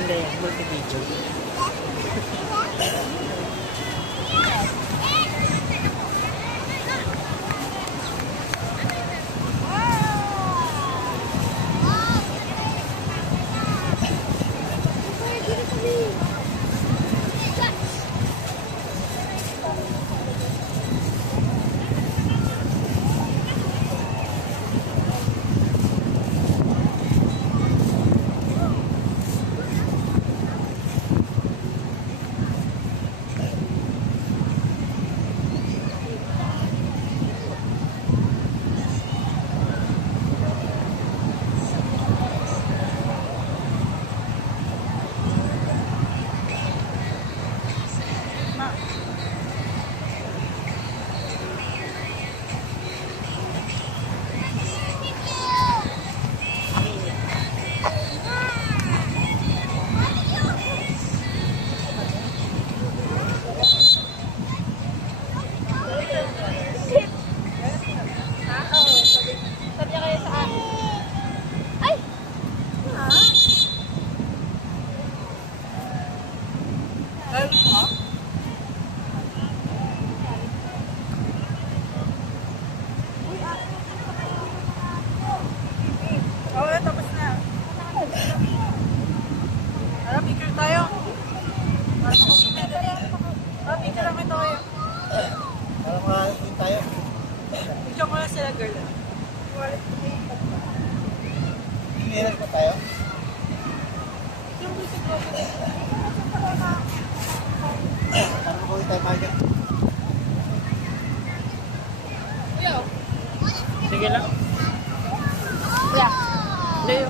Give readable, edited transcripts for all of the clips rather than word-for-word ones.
Hindi, multi-video. Meron po tayo? Parang ko tayo magiging. Sige lang. Yeah. Leo.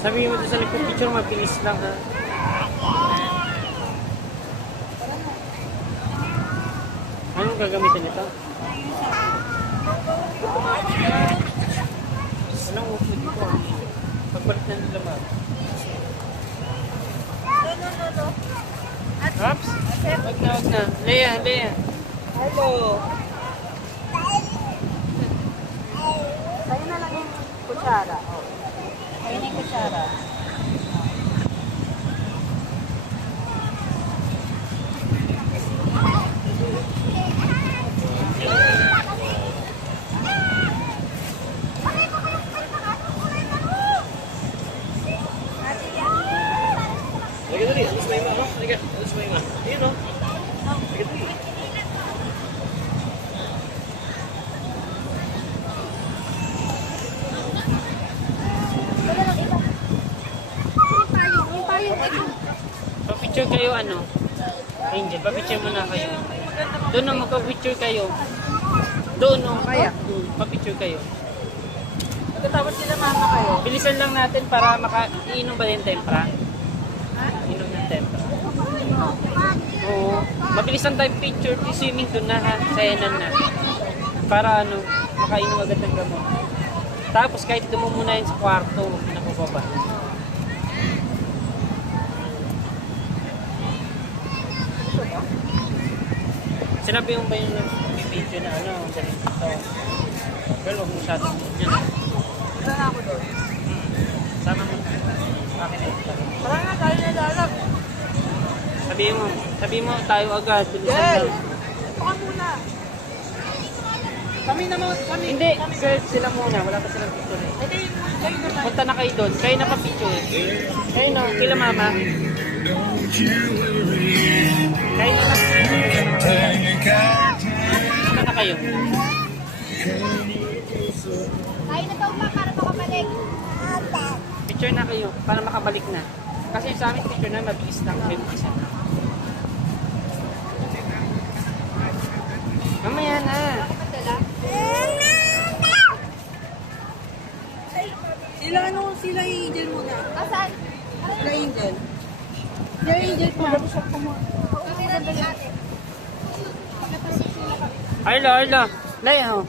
Sabihin mo doon sa nagpipicture, mabilis lang ha. Anong gagamitin ito? Anong upo dito? Pagbalik na nila ba? No. Ops! Wag na. Lea. Hello. Sa'yo na lang yung kutsara. Sa'yo na yung kutsara. Lagi dali, alas mo yung ma. Alas mo yung ma. Ayun o. Lagi dali. Pa-picture kayo ano? Angel, pa-picture muna kayo. Doon na magpa-picture kayo. Doon o. Pa-picture kayo. Pagkatapos sila mama kayo. Bilisan lang natin para iinom ba yung tempra? Inom ng tempra. Oo. Mabilis lang tayo picture. Swimming doon na ha. Sayanan na. Para ano, makainom agad ng gamot. Tapos kahit doon mo muna yun sa kwarto, nakababa. Sinabi yung ba yung video na ano, dali dito. Pero huwag masyadong yan. Wala na ako doon. Sama mo. Akin na. Tara na, tayo na lalag. Sabihin mo tayo agad. Bilisan Girl! lang. Baka muna. Kami naman, kami. Hindi, girls sila muna. Wala pa silang picture eh. Hindi, kayo naman. Punta na kayo doon. Kayo na pa picture eh. Kayo na, kila mama. Kayo na lang. Punta na kayo. Tayo na daw pa para makabalik. Picture na kayo para makabalik na. Kasi sa amin picture na mabilis lang. Kayo mag-isa na. Mamaya na. Sila Angel muna. Asan? Sila Angel. Sila Angel pa. Kami na din ate. Arla. Laya ho.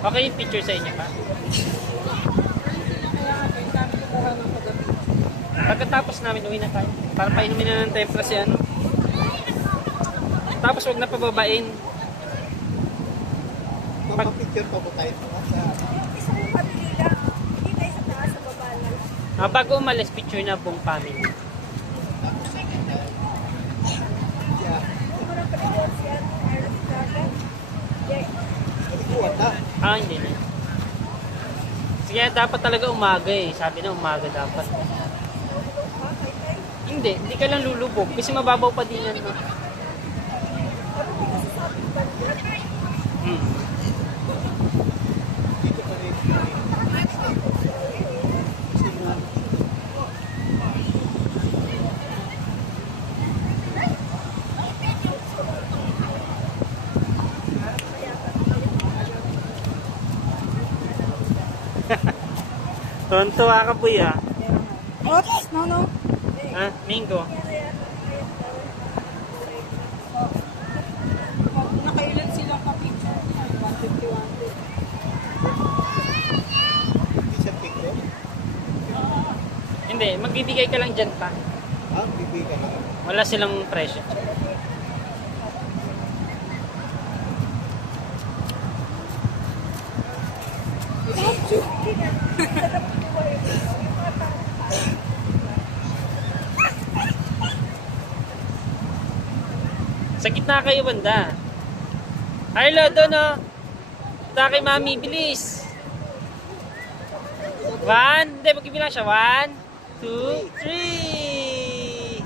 Okay yung picture sa inyo pa? Pagkatapos namin uwi na tayo. Para painumin na ng tempra si ano. Tapos huwag na pababain. Magpa-picture pa po tayo sa... Bago umalis, picture na buong family. Hindi na. Sige, dapat talaga umaga eh. Sabi na umaga dapat. Hindi ka lang lulubog. Kasi mababaw pa din yan. No? Tontuwa ka po ya. Oops, no. Ha? Mingo. Nakailan silang ka-picture? 151. Isang picture? Hindi, magbibigay ka lang dyan pa. Bibigay ka na. Wala silang presyo. Sa gitna kayo banda. Arlo, doon o. Punta kay mami, bilis. 1, hindi, magbibilang siya. 1, 2, 3.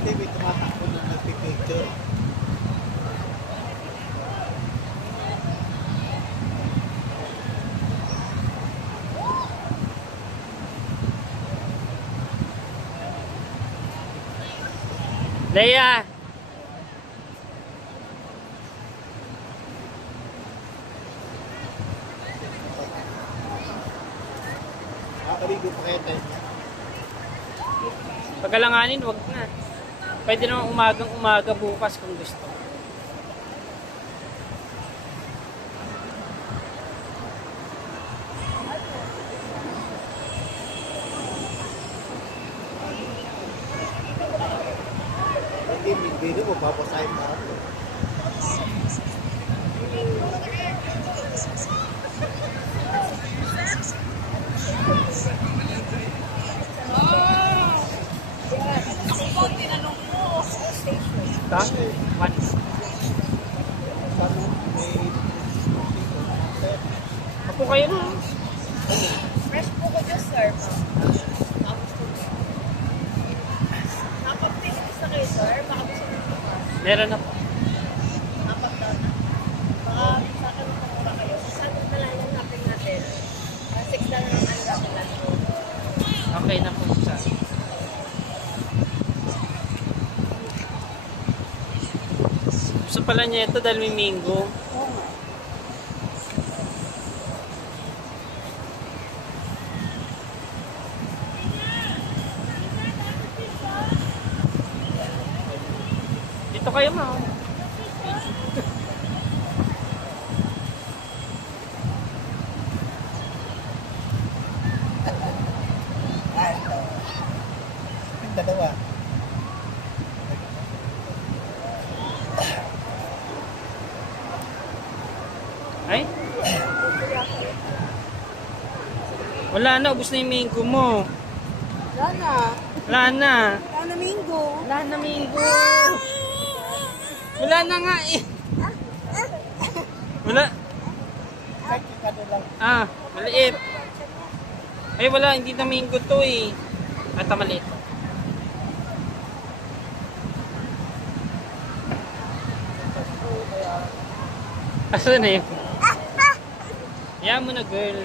Hindi, may tumatakbo na nagpipicture. Leia! Nakakaligo pa kaya tayo. Pagkalanganin, wag na. Pwede naman umaga bukas kung gusto. Hindi, video mo, papasahin pa ako. Ito? 1. Sana may... Ako kayo na. Fresh po ko dyan, sir. Napaptinis na kayo, sir. Baka gusto nyo po. Meron ako. Apat na. Baka sa akin mura kayo. Saan na lang yung natin natin? 6 na lang ang natin natin. Okay na po sa. Gusto pala niya ito dahil may mingo. kayo mo. Yung dalawa. Ay? Wala na, ubus na yung mango mo. Wala na. Wala na. Wala na Mingo. Wala na mango. Wala na nga eh. Wala. Ah, maliit. Ay wala, hindi na mango to eh. Ata maliit. Asan na yun? Yan mo na girl.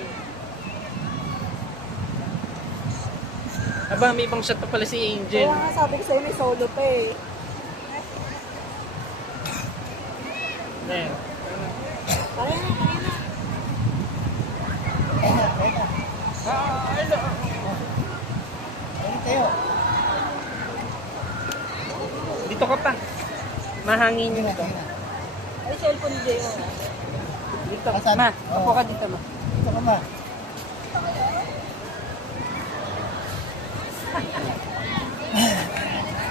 Aba, may ibang shot pa pala si Angel. Kaya nga sabi ko sa'yo may solo pa eh. There. Kaya na, kaya na. Ayun kayo. Dito ka pa. Mahangin yun ito. Ay, cellphone ni Jay. Dito. Asan? Ma, Oo. upo ka dito ma. Ito ka ma.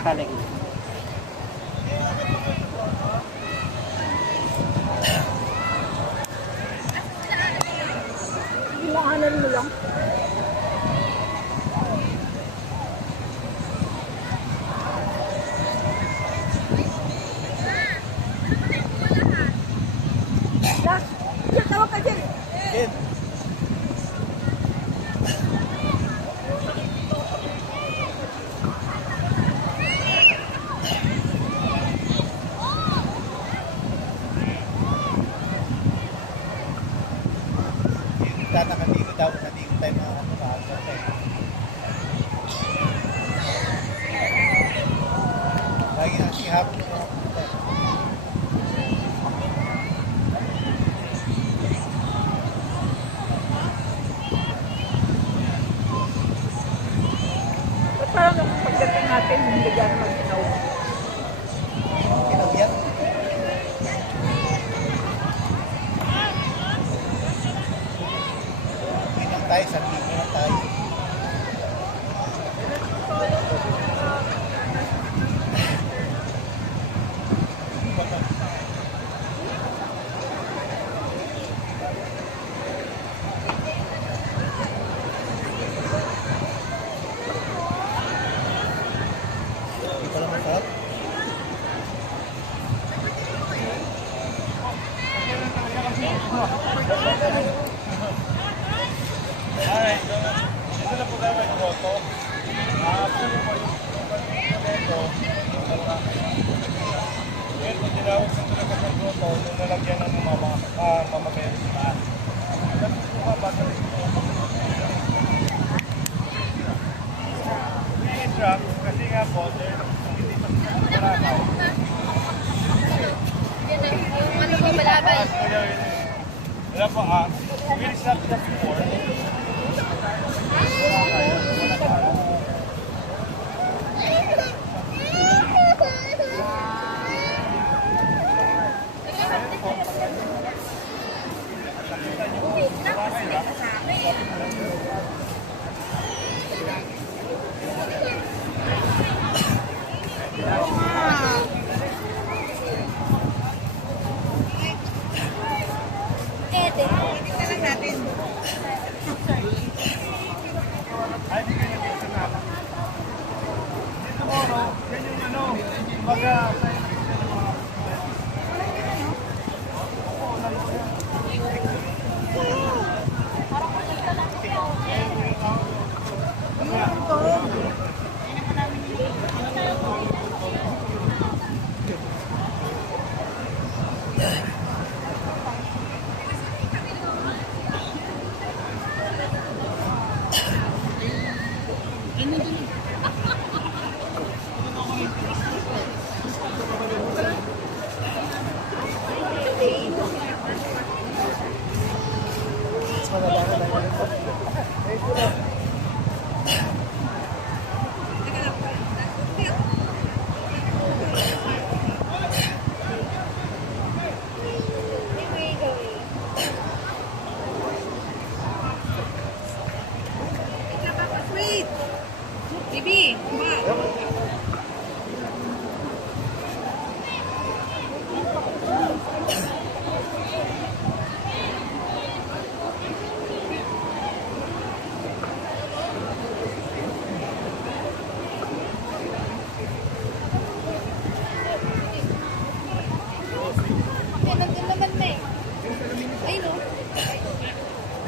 Kalag. Hilanganan mo lang. Last, Jay, tawag ka Jay. Kid. Nakaligo daw, naligo tayo mga ano sa asal eh. Lagi na sihapon na mga punta. Ba't parang pagdating natin, hindi gano'n mag-inaw? Kinagyan. Pinang tayo, sa ligo na tayo. Hindi pala masarap. Alright, so ito na po tayo may kaboto. Actually po yung ito, ngayon kung tinawag sa talaga sa goto, yung nalagyan ng mga mamameri sa taas. Kasi po ba, bata rin ito. Ini-trap, kasi nga po, hindi pa sila marakaw. Ano ba malabay? Wala po, we snap that before. Ede. Ay, di kayo dito na. Dito mo, no? Yan yung ano, baga, sa inscription ng mga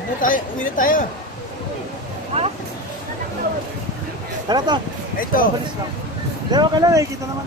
Uwi na tayo. Tara to. Ito. Dalawa ka lang eh, kita naman.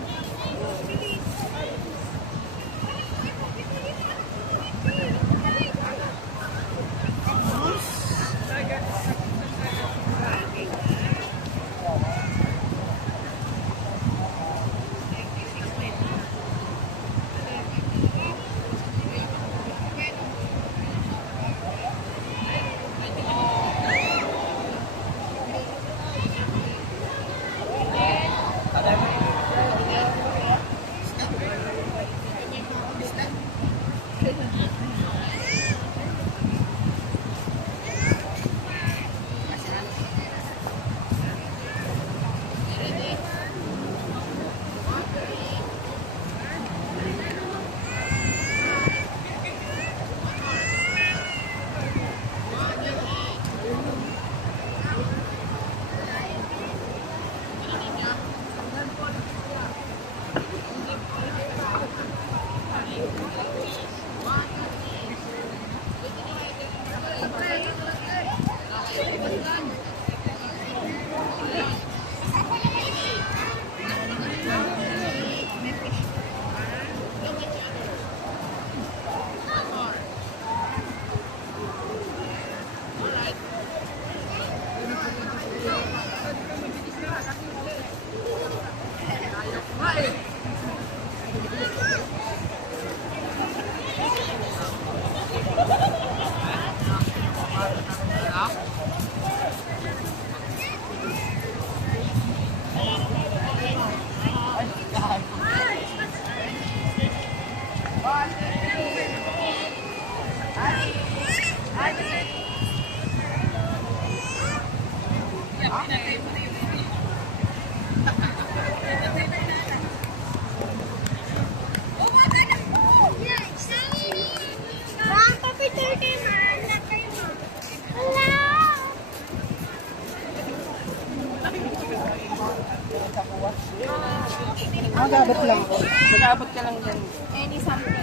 Mag-abot lang po. Mag-abot ka lang dyan. Any something.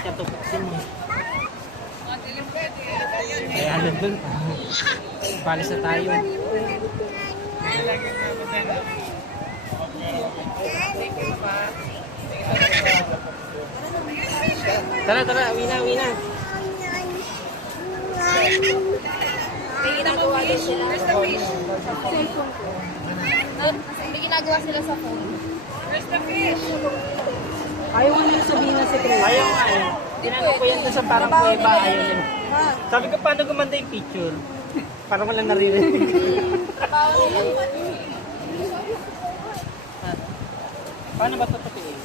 Katupuksin mo. Ay, ano dun? Balis na tayo. Tara, tara. Uwi na, uwi na. May ginagawa din sila. Where's the fish? Cellphone ko. May ginagawa sila sa phone. Where's the fish? Ayaw nga nila sabihin na secret. Ayaw nga eh. Ginagawa ko yan dun sa parang kuweba. Ayaw nila. Sabi ko, paano gumanda yung picture? Parang walang naririnig. Paano ba ito patiin?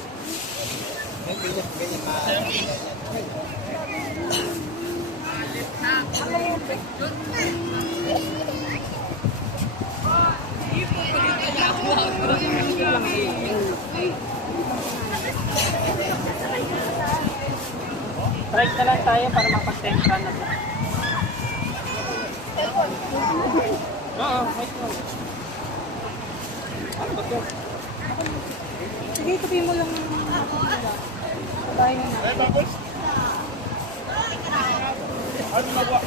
Try na lang tayo para mapag-tempra na ito. Oo, wait lang. Ano ba ito? Sige, tabi mo lang. Tayo na. Ano magawa?